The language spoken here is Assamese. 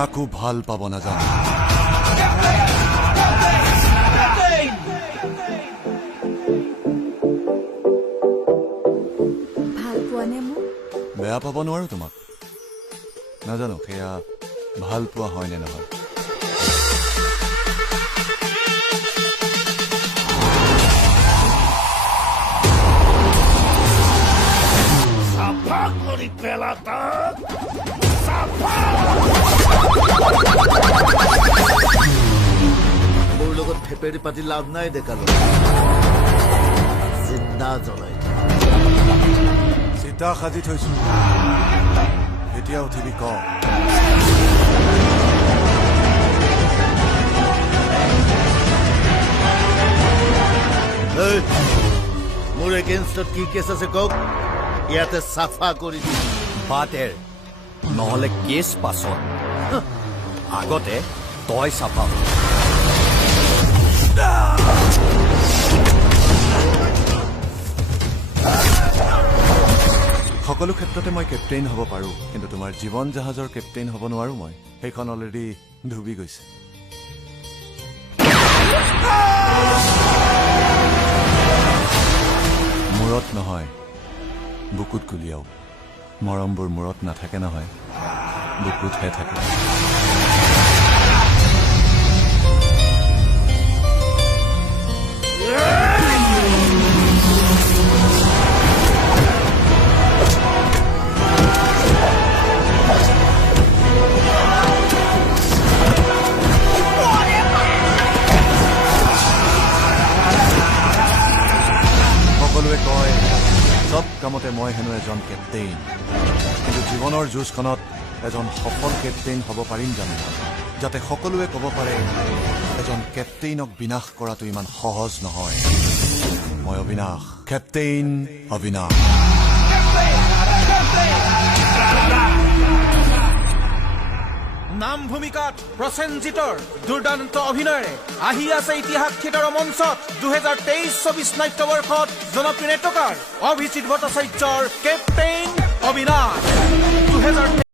কাকো ভাল পাব নাজানো। ভাল পোৱা নে মোক? বেয়া পাব নোৱাৰো তোমাক, নাজানো সেয়া ভাল পোৱা হয় নে নহয়। মোৰ লগত ফেপেৰি পাতি লাভ নাই ডেকালো, জিন্দা জ্বলাই চিতা সাজি থৈছো, এতিয়া উঠিবি ক। মোৰ এগেইনষ্টত কি কেছ আছে কওক, ইয়াতে চাফা কৰি দিম। বাটেৰ নহলে কেছ পাছত, আগতে তই চাফা হ। সকলো ক্ষেত্ৰতে মই কেপ্টেইন হ'ব পাৰো, কিন্তু তোমাৰ জীৱন জাহাজৰ কেপ্টেইন হ'ব নোৱাৰো মই। সেইখন অলৰেডি ডুবি গৈছে। মূৰত নহয় বুকুত গুলিয়াও। মৰমবোৰ মূৰত নাথাকে নহয়, বুকুতহে থাকে। সকলোৱে কয় চব কামতে মই হেনো এজন কেপ্টেইন, কিন্তু জীৱনৰ যুঁজখনত এজন সফল কেপ্টেইন হ'ব পাৰিম জানো, যাতে সকলোৱে ক'ব পাৰে এজন কেপ্টেইনক বিনাশ কৰাটো ইমান সহজ নহয়। মই অবিনাশ, কেপ্টেইন অবিনাশ। নাম ভূমিকাত প্ৰসেনজিতৰ দুৰ্দান্ত অভিনয়েৰে আহি আছে ইতিহাস থিয়েটাৰৰ মঞ্চত 2023-24 নাট্যবৰ্ষত জনপ্ৰিয় নাট্যকাৰ অভিজিত ভট্টাচাৰ্যৰ কেপ্টেইন অবিনাশ।